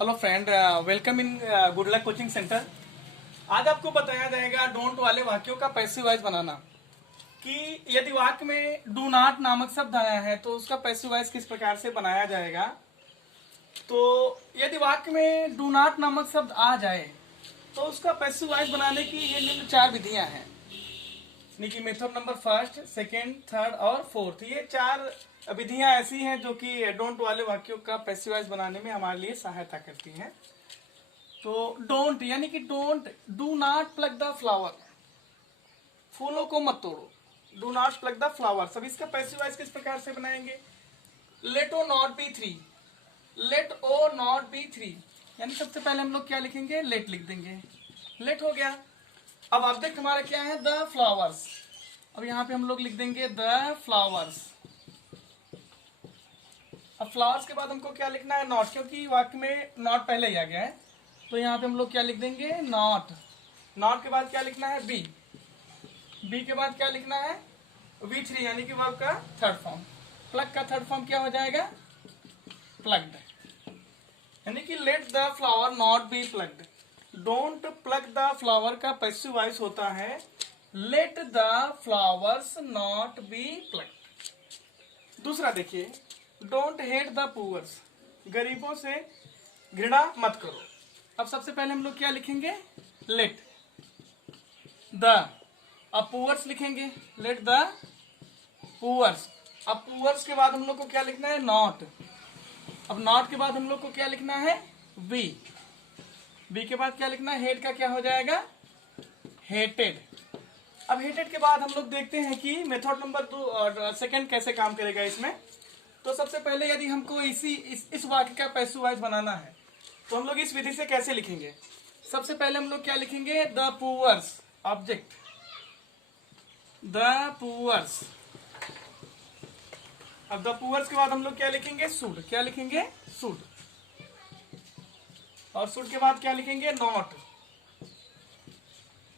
Hello friend, welcome in good luck coaching centre. आज आपको बताया जाएगा डोंट वाले वाक्यों का पैसिव वॉइस बनाना। कि यदि वाक्य में डू नॉट नामक शब्द आया है तो उसका पैसिव वॉइस किस प्रकार से बनाया जाएगा। तो यदि वाक्य में डू नॉट नामक शब्द आ जाए तो उसका पैसिव वॉइस बनाने की ये निम्न 4 विधियां हैं। यानी method number first, second, third और फोर्थ, ये 4 विधियां ऐसी हैं जो कि डोंट वाले वाक्यों का पैसिव वॉइस बनाने में हमारे लिए सहायता करती हैं। तो डोंट यानी कि don't, do not plug the flower, फूलों को मत तोड़ो। Do not plug the flower, अब इसका पैसिव वॉइस किस प्रकार से बनाएंगे। Let O not be three, let O not be three, यानी सबसे पहले हम लोग क्या लिखेंगे, लेट लिख देंगे, लेट हो गया। अब ऑब्जेक्ट हमारा क्या है, द फ्लावर्स। अब यहाँ पे हम लोग लिख देंगे द फ्लावर्स। अब फ्लावर्स के बाद हमको क्या लिखना है, नॉट, क्योंकि वाक्य में नॉट पहले ही आ गया है। तो यहाँ पे हम लोग क्या लिख देंगे, नॉट। नॉट के बाद क्या लिखना है, बी। बी के बाद क्या लिखना है, वी थ्री, यानी कि वर्ब का थर्ड फॉर्म। प्लग का थर्ड फॉर्म क्या हो जाएगा, प्लग्ड। यानी कि let the flower not be plugged. Don't plug the flower का पैसिव वॉइस होता है let the flowers not be plugged. दूसरा देखिए, डोंट हेट द पुअर्स, गरीबों से घृणा मत करो। अब सबसे पहले हम लोग क्या लिखेंगे, लेट द। अब पुअर्स लिखेंगे, लेट द पुअर्स। अब पुअर्स के बाद हम लोग को क्या लिखना है, नॉट। अब नॉट के बाद हम लोग को क्या लिखना है, बी। बी के बाद क्या लिखना है, हेट का क्या हो जाएगा, हेटेड। अब हेटेड के बाद हम लोग देखते हैं कि मेथड नंबर 2 और सेकंड कैसे काम करेगा इसमें। तो सबसे पहले यदि हमको इस वाक्य का पैसिव वॉइस बनाना है तो हम लोग इस विधि से कैसे लिखेंगे। सबसे पहले हम लोग क्या लिखेंगे, the poors, object the poors. अब द पुअर्स के बाद हम लोग क्या लिखेंगे, शुड। क्या लिखेंगे, शुड। और शुड के बाद क्या लिखेंगे, नॉट।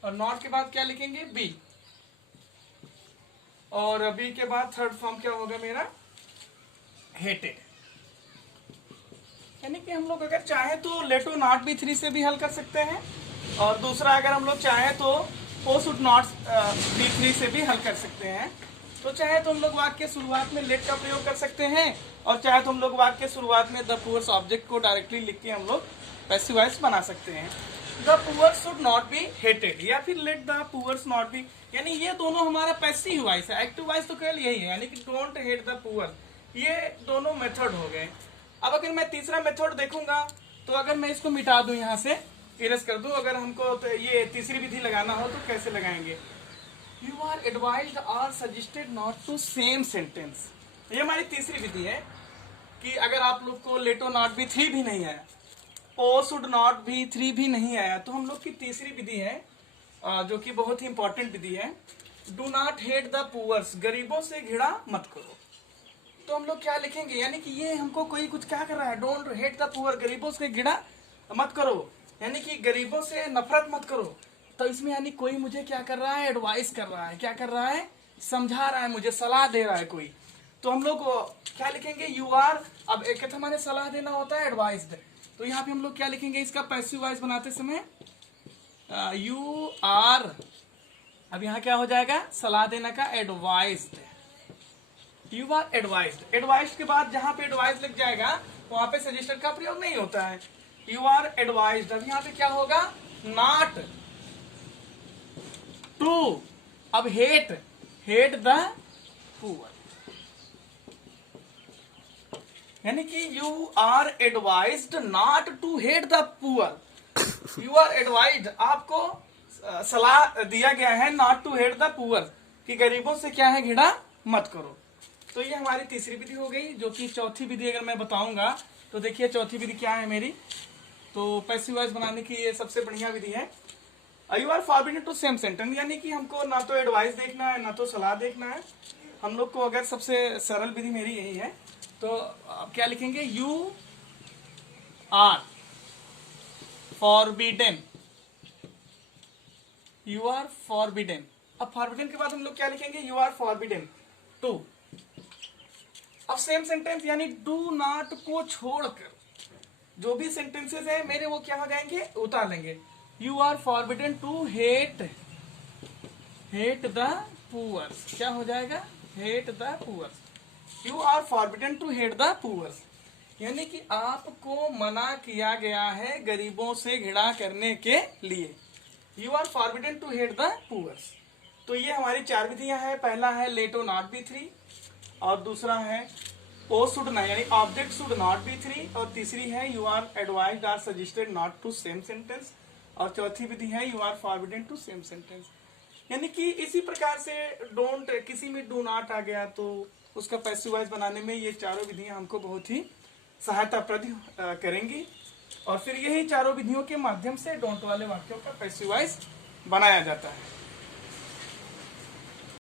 और नॉट के बाद क्या लिखेंगे, बी। और बी के बाद थर्ड फॉर्म क्या होगा मेरा, हेटेड। यानी कि हम लोग अगर चाहे तो लेटो नॉट बी थ्री से भी हल कर सकते हैं, और दूसरा अगर हम लोग चाहे तो ओ शुड नॉट बी थ्री से भी हल कर सकते हैं। तो चाहे तो हम लोग वाक्य के शुरुआत में लेट का प्रयोग कर सकते हैं, और चाहे तो हम लोग वाक्य के शुरुआत में द पुअर्स ऑब्जेक्ट को डायरेक्टली लिख के हम लोग पैसिव वॉइस बना सकते हैं। The poors should not be hated, या फिर let the poors not be, यानी ये दोनों हमारा पैसिव वॉइस है। एक्टिव वॉइस तो केवल यही है, यानी कि डोंट हेट द पुअर। ये दोनों मेथड हो गए। अब अगर मैं तीसरा मेथड देखूंगा तो अगर मैं इसको मिटा दूं, यहाँ से इरेज कर दूं, अगर हमको तो ये तीसरी विधि लगाना हो तो कैसे लगाएंगे, यू आर एडवाइज्ड और suggested not to same sentence. ये हमारी तीसरी विधि है कि अगर आप लोग को लेटो नॉट बी थ्री भी नहीं आया, ओ शुड नॉट बी थ्री भी नहीं आया, तो हम लोग की तीसरी विधि है जो कि बहुत ही इंपॉर्टेंट विधि है, do not hate the poors, गरीबों से घृणा मत करो। तो हम लोग क्या लिखेंगे, यानी कि ये हमको कोई कुछ क्या कर रहा है, डोंट हेट द पुअर, गरीबों से घृणा मत करो, यानी कि गरीबों से नफरत मत करो। तो इसमें यानी कोई मुझे क्या कर रहा है, एडवाइस कर रहा है, क्या कर रहा है, समझा रहा है, मुझे सलाह दे रहा है कोई। तो हम लोग क्या लिखेंगे, यू आर। अब एक हमारे सलाह देना होता है एडवाइस्ड, तो यहाँ पे हम लोग क्या लिखेंगे, इसका पैसिव वॉइस बनाते समय यू आर। अब यहाँ क्या हो जाएगा, सलाह देना का advised, you are advised. Advised के बाद जहां पे एडवाइज लग जाएगा वहां पे सजेस्टेड का प्रयोग नहीं होता है, यू आर एडवाइज्ड। अब यहाँ पे क्या होगा, नॉट टू। अब हेट, हेट द पुअर, यानी कि you are advised not to hate the poor. You are advised, आपको सलाह दिया गया है, not to hate the poor, कि गरीबों से क्या है, घृणा मत करो। तो ये हमारी तीसरी विधि हो गई। जो कि चौथी विधि अगर मैं बताऊंगा तो देखिए चौथी विधि क्या है मेरी, तो पैसिव वॉइस बनाने की ये सबसे बढ़िया विधि है, you are forbidden to same sentence, यानी कि हमको ना तो एडवाइस देखना है ना तो सलाह देखना है। हम लोग को अगर सबसे सरल विधि मेरी यही है, तो आप क्या लिखेंगे, you are forbidden, you are forbidden. अब फॉरबिडन के बाद हम लोग क्या लिखेंगे, यू आर फॉरबिडन टू। अब सेम सेंटेंस यानी डू नॉट को छोड़कर, जो भी सेंटेंसेस है मेरे वो क्या हो जाएंगे, उतार लेंगे। You are forbidden to hate the poors, क्या हो जाएगा, hate the poors. You are forbidden to hate the poors, यानी कि आपको मना किया गया है गरीबों से घृणा करने के लिए। You are forbidden to hate the poors. तो ये हमारी 4 विधियां हैं। पहला है लेट ओ नॉट बी 3, और दूसरा है ओ शुड नॉट, यानी ऑब्जेक्ट शुड नॉट बी 3, और तीसरी है you are advised or suggested not to same sentence, और चौथी विधि है you are forbidden to same sentence. यानी कि इसी प्रकार से डोंट, किसी में डू नॉट आ गया तो उसका पैसिव वॉइस बनाने में ये चारों विधियां हमको बहुत ही सहायताप्रद करेंगी, और फिर यही चारों विधियों के माध्यम से डोंट वाले वाक्यों का पैसिव वॉइस बनाया जाता है।